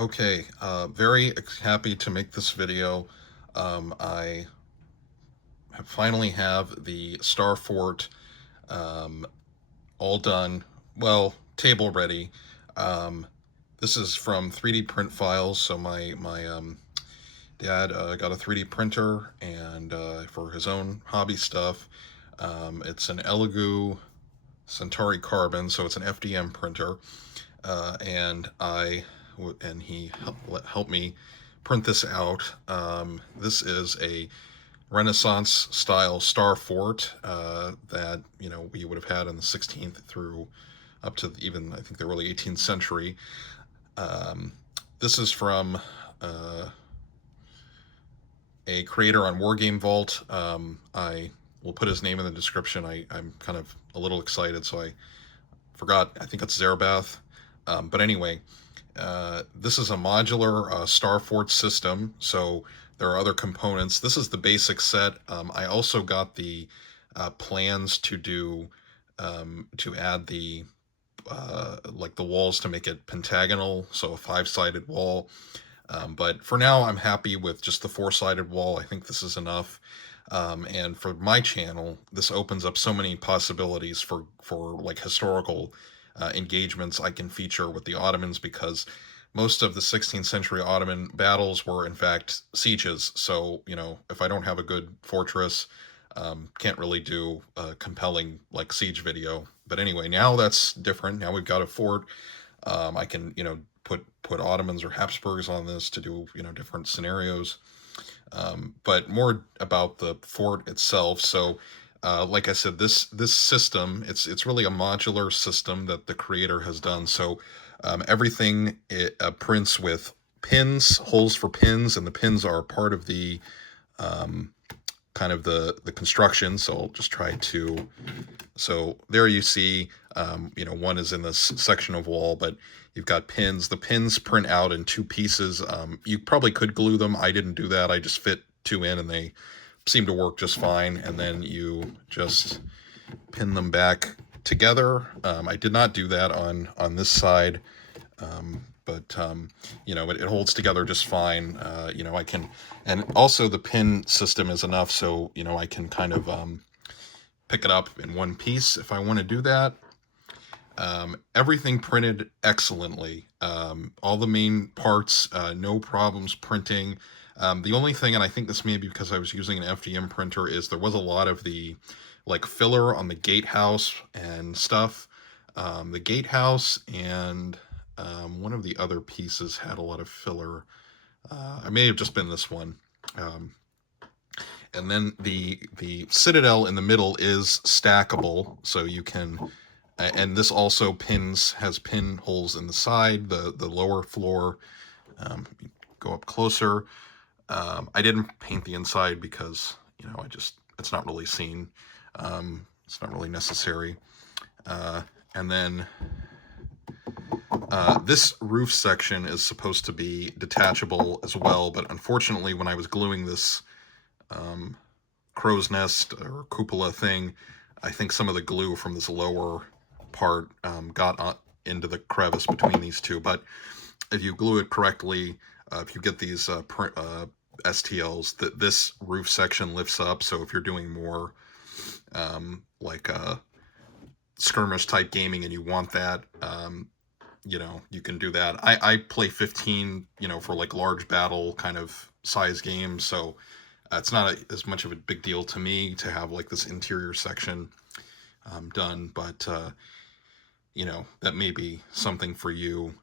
Okay, very happy to make this video. I finally have the Star Fort um, all done, well, table ready. Um, this is from 3D print files, so my dad got a 3D printer and for his own hobby stuff. It's an Elegoo Centauri Carbon, so it's an FDM printer, and he helped me print this out. This is a Renaissance style star fort that we would have had in the 16th through up to even I think the early 18th century. Um, this is from uh, a creator on Wargame Vault. I will put his name in the description. I'm kind of a little excited, so I forgot. I think it's Xerbath. But anyway, this is a modular star fort system, so there are other components. This is the basic set. I also got the plans to do to add the like the walls to make it pentagonal, so a five-sided wall. But for now, I'm happy with just the four-sided wall. I think this is enough. And for my channel, this opens up so many possibilities for like historical engagements I can feature with the Ottomans, because most of the 16th century Ottoman battles were in fact sieges. So if I don't have a good fortress, can't really do a compelling like siege video. But anyway, now that's different. Now we've got a fort. I can put Ottomans or Habsburgs on this to do different scenarios. But more about the fort itself. So, like I said, this system it's really a modular system that the creator has done. So everything it prints with pins, holes for pins, and the pins are part of the um, kind of the construction. So I'll just try to. So there you see, one is in this section of wall, but you've got pins. The pins print out in two pieces. You probably could glue them. I didn't do that. I just fit two in, and they seem to work just fine. And then you just pin them back together. I did not do that on this side, but it holds together just fine. I can, and also the pin system is enough, so I can kind of pick it up in one piece if I want to do that. Everything printed excellently. All the main parts, no problems printing. The only thing, and I think this may be because I was using an FDM printer, is there was a lot of the like filler on the gatehouse and stuff. The gatehouse and one of the other pieces had a lot of filler. I may have just been this one. Um, and then the citadel in the middle is stackable, so you can. And this also has pin holes in the side, the lower floor. Go up closer. I didn't paint the inside because it's not really seen. It's not really necessary. And then this roof section is supposed to be detachable as well, but unfortunately, when I was gluing this crow's nest or cupola thing, I think some of the glue from this lower part got into the crevice between these two. But if you glue it correctly, if you get these STLs, that this roof section lifts up. So if you're doing more like skirmish type gaming and you want that, you can do that. I play 15, for like large battle kind of size games, so it's not as much of a big deal to me to have like this interior section done, but that may be something for you.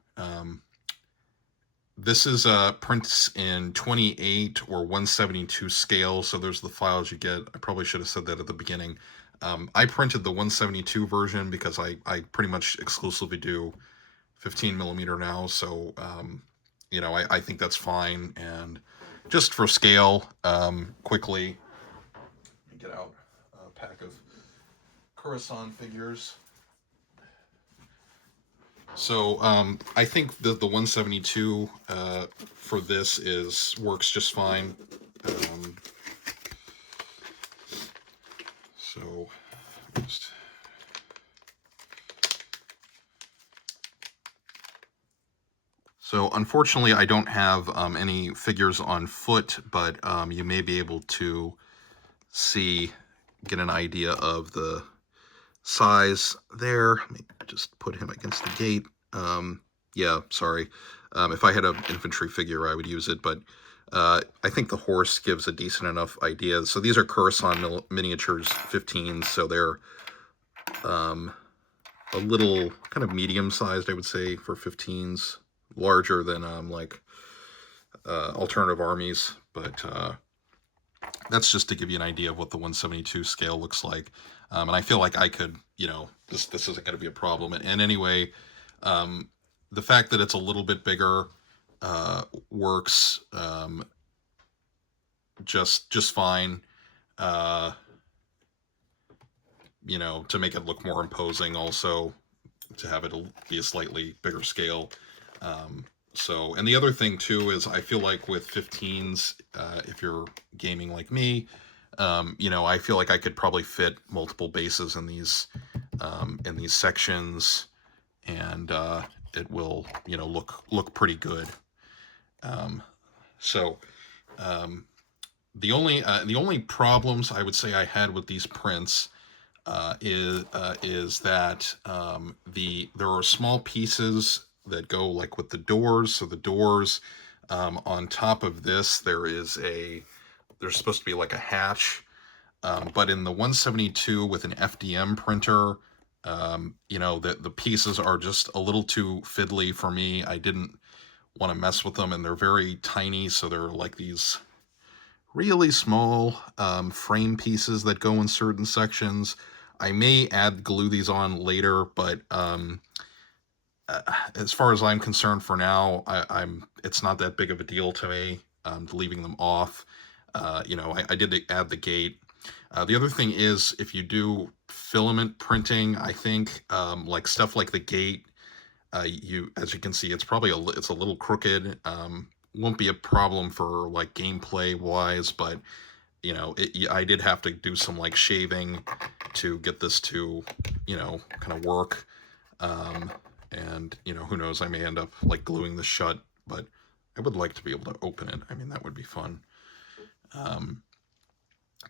This is prints in 28 or 172 scale, so there's the files you get. I probably should have said that at the beginning. I printed the 172 version because I pretty much exclusively do 15 millimeter now, so I think that's fine. And just for scale, quickly get out a pack of Coruscant figures. So I think the 172 for this works just fine. Um, so just So unfortunately, I don't have any figures on foot, but you may be able to get an idea of the size there. Let me just put him against the gate. Yeah, sorry. If I had an infantry figure, I would use it, but I think the horse gives a decent enough idea. So these are Coruscant miniatures 15s, so they're a little kind of medium-sized, I would say, for 15s. Larger than like alternative armies, but that's just to give you an idea of what the 172 scale looks like. And I feel like I could, this isn't going to be a problem. And anyway, the fact that it's a little bit bigger works just fine. To make it look more imposing, also to have it be a slightly bigger scale. And the other thing too is I feel like with 15s, if you're gaming like me, I feel like I could probably fit multiple bases in these sections, and it will look pretty good. So the only problems I would say I had with these prints is that there are small pieces that go like with the doors. So the doors on top of this, there's supposed to be like a hatch, but in the 172 with an FDM printer, the pieces are just a little too fiddly for me. I didn't want to mess with them, and they're very tiny, so they're like these really small frame pieces that go in certain sections. I may glue these on later, but as far as I'm concerned for now, it's not that big of a deal to me, leaving them off. I did add the gate. The other thing is, if you do filament printing, I think like stuff like the gate, as you can see, it's probably it's a little crooked. Won't be a problem for like gameplay wise, but I did have to do some like shaving to get this to kind of work. And who knows, I may end up like gluing this shut, but I would like to be able to open it. I mean, that would be fun.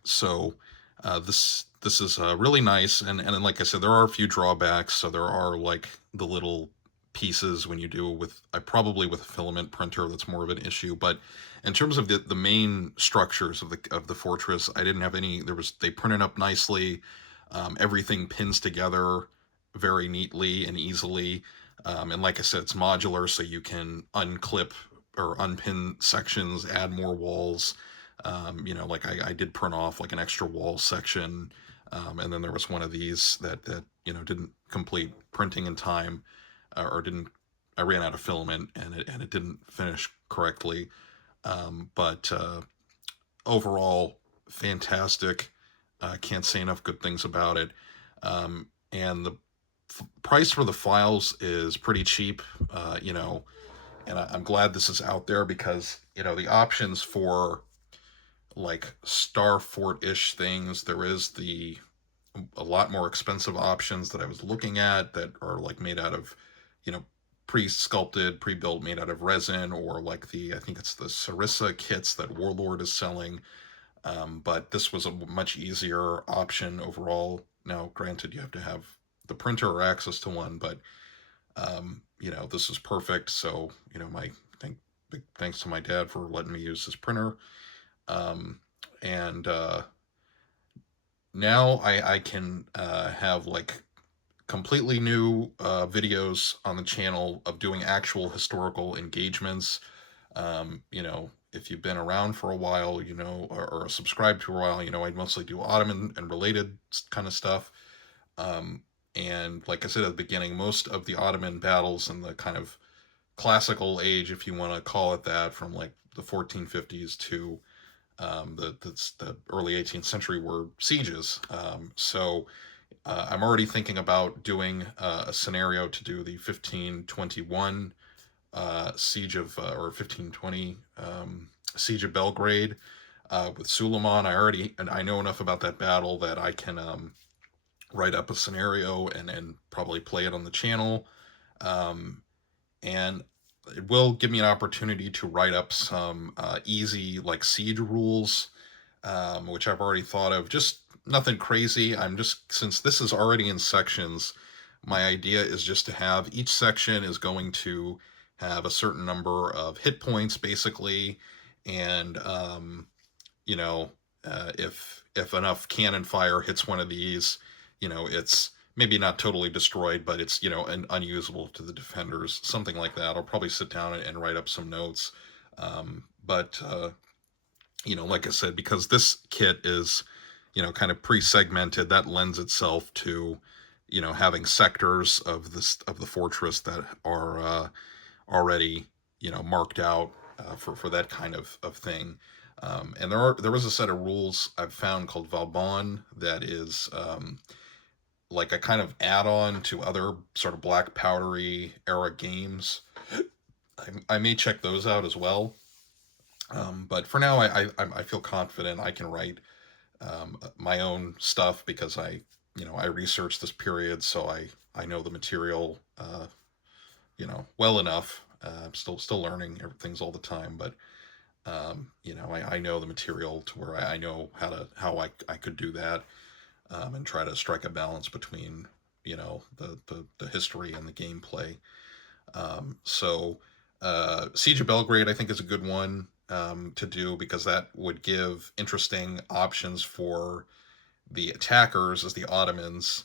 So this is really nice, and like I said, there are a few drawbacks. So there are like the little pieces when you do probably with a filament printer, that's more of an issue. But in terms of the main structures of the fortress, I didn't have any. They printed up nicely. Everything pins together very neatly and easily. And like I said, it's modular, so you can unclip or unpin sections, add more walls. Like I did print off like an extra wall section, and then there was one of these that didn't complete printing in time, or didn't. I ran out of filament, and it didn't finish correctly. But overall, fantastic. Can't say enough good things about it. And the price for the files is pretty cheap. And I'm glad this is out there, because the options for like Star Fort-ish things, there is a lot more expensive options that I was looking at that are like made out of, pre-sculpted, pre-built, made out of resin, or like I think it's the Sarissa kits that Warlord is selling. But this was a much easier option overall. Now, granted, you have to have the printer or access to one, but this is perfect. So, big thanks to my dad for letting me use his printer. And now I can have like completely new videos on the channel of doing actual historical engagements. If you've been around for a while, or subscribed to a while, I mostly do Ottoman and related kind of stuff. And like I said at the beginning, most of the Ottoman battles in the kind of classical age, if you want to call it that, from like the 1450s to the early 18th century, were sieges. So I'm already thinking about doing a scenario to do the 1521 siege of, or 1520 siege of Belgrade with Suleiman. I know enough about that battle that I can write up a scenario and probably play it on the channel. And it will give me an opportunity to write up some easy like siege rules, which I've already thought of. Just nothing crazy. I'm just, since this is already in sections, my idea is just to have each section is going to have a certain number of hit points, basically, and you know, if enough cannon fire hits one of these, it's maybe not totally destroyed, but it's unusable to the defenders, something like that. I'll probably sit down and write up some notes, but like I said, because this kit is kind of pre-segmented, that lends itself to having sectors of the fortress that are already marked out for that kind of thing. And there was a set of rules I've found called Valbon that is like a kind of add-on to other sort of black powdery era games. I may check those out as well. But for now, I feel confident I can write my own stuff because I researched this period, so I know the material well enough. I'm still learning things all the time, but I know the material to where I know how I could do that, and try to strike a balance between the history and the gameplay. So Siege of Belgrade, I think, is a good one to do because that would give interesting options for the attackers as the Ottomans.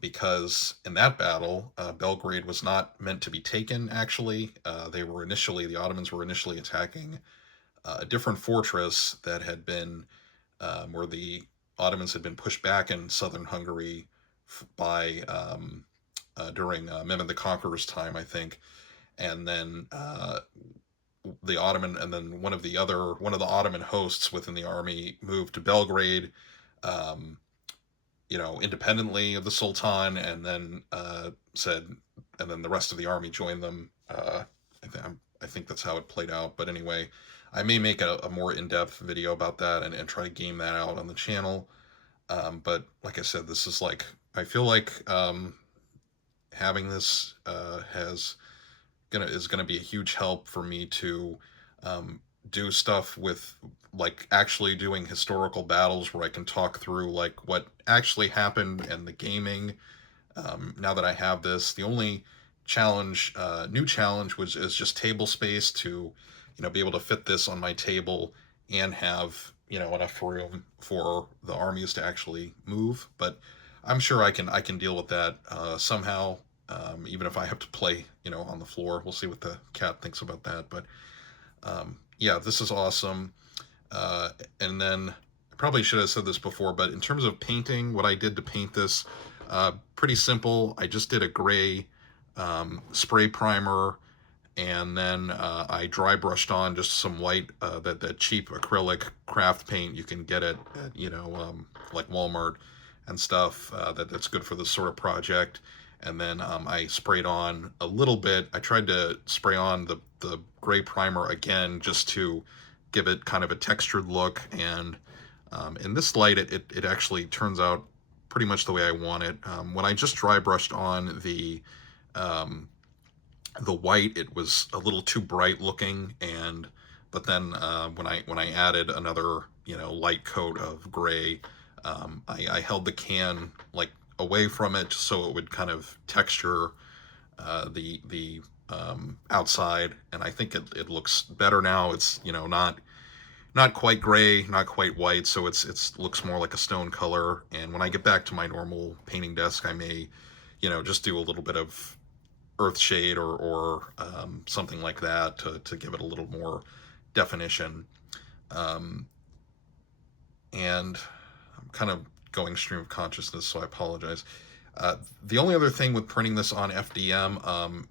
Because in that battle, Belgrade was not meant to be taken. Actually, the Ottomans were initially attacking a different fortress that had been where the Ottomans had been pushed back in southern Hungary by during Mehmed the Conqueror's time, I think, and then one of the Ottoman hosts within the army moved to Belgrade, um, independently of the Sultan, and then the rest of the army joined them. I think that's how it played out. But anyway, I may make a more in-depth video about that and try to game that out on the channel. But like I said, this is like, I feel like having this is gonna be a huge help for me to do stuff with like actually doing historical battles where I can talk through like what actually happened and the gaming. Now that I have this, the only new challenge is just table space to be able to fit this on my table and have enough room for the armies to actually move. But I'm sure I can deal with that somehow, even if I have to play on the floor. We'll see what the cat thinks about that. But yeah, this is awesome. And then I probably should have said this before, but in terms of painting, what I did to paint this, pretty simple. I just did a gray spray primer, and then I dry brushed on just some white, that cheap acrylic craft paint you can get at like Walmart and stuff. That's good for this sort of project. And then I sprayed on a little bit. I tried to spray on the gray primer again just to give it kind of a textured look. And in this light, it actually turns out pretty much the way I want it. When I just dry brushed on um, the white, it was a little too bright looking, and but then when I added another light coat of gray, I held the can like away from it so it would kind of texture the outside, and I think it looks better now. It's not quite gray, not quite white, so it's looks more like a stone color. And when I get back to my normal painting desk, I may just do a little bit of earth shade or something like that to give it a little more definition. Um, and I'm kind of going stream of consciousness, so I apologize. The only other thing with printing this on FDM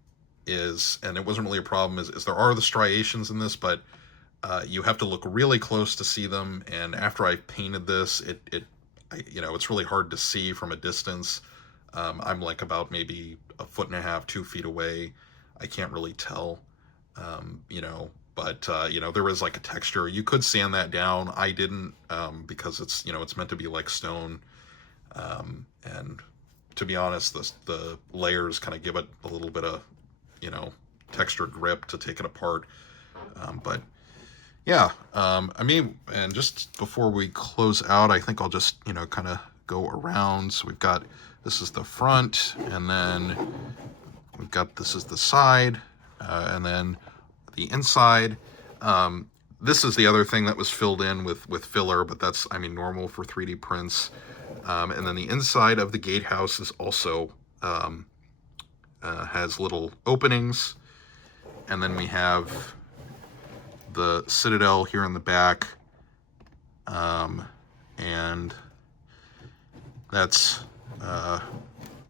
and it wasn't really a problem, is there are the striations in this, but you have to look really close to see them. And after I painted this, it's really hard to see from a distance. I'm like about maybe a foot and a half, 2 feet away. I can't really tell, but there is like a texture. You could sand that down. I didn't, because it's meant to be like stone. And to be honest, the layers kind of give it a little bit of, you know, textured grip to take it apart. But yeah, I mean, and just before we close out, I think I'll just, you know, kind of go around. So we've got, this is the front, and then we've got, this is the side, and then the inside. This is the other thing that was filled in with filler, but that's, I mean, normal for 3D prints. And then the inside of the gatehouse is also has little openings. And then we have the citadel here in the back. And that's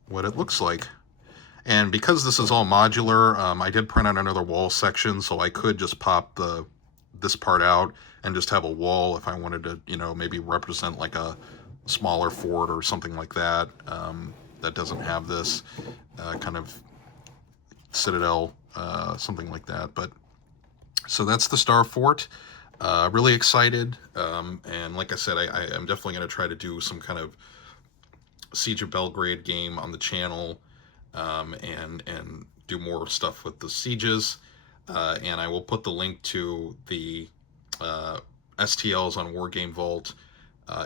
what it looks like. And because this is all modular, I did print out another wall section, so I could just pop this part out and just have a wall if I wanted to, you know, maybe represent like a smaller fort or something like that, that doesn't have this kind of citadel, something like that. But so that's the Star Fort. Really excited, and like I said, I am definitely going to try to do some kind of Siege of Belgrade game on the channel, and do more stuff with the sieges. And I will put the link to the STLs on Wargame Vault.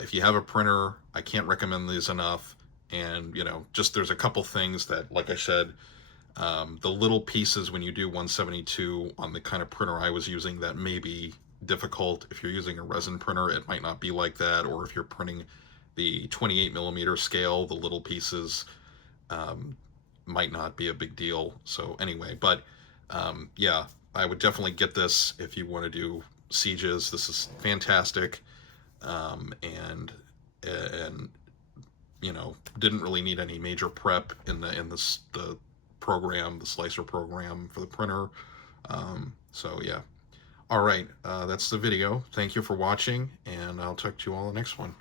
If you have a printer, I can't recommend these enough. And, you know, just there's a couple things that, like I said, the little pieces when you do 172 on the kind of printer I was using, that may be difficult. If you're using a resin printer, it might not be like that. Or if you're printing the 28mm scale, the little pieces might not be a big deal. So anyway, but yeah, I would definitely get this if you want to do sieges. This is fantastic, and you know, didn't really need any major prep in the program, the slicer program for the printer. So yeah. All right, that's the video. Thank you for watching, and I'll talk to you all in the next one.